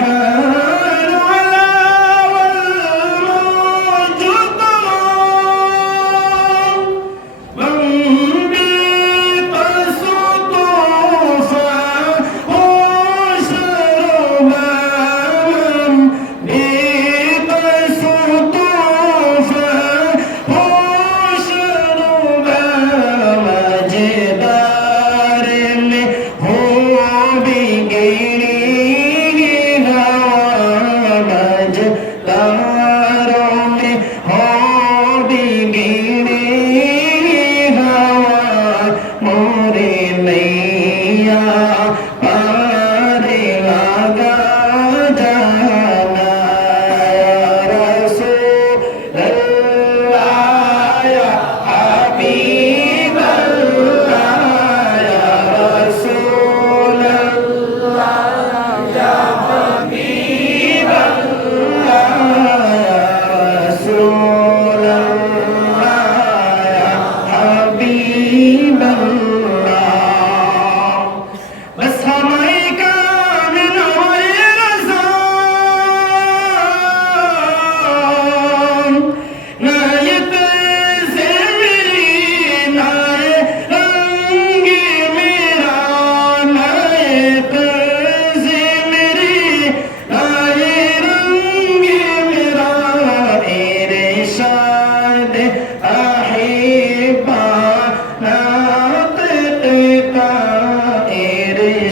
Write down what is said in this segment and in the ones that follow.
Bye.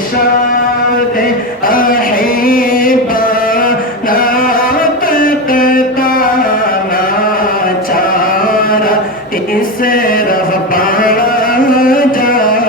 سعد أحبا نات تتانا چارا اس رہ پارا جا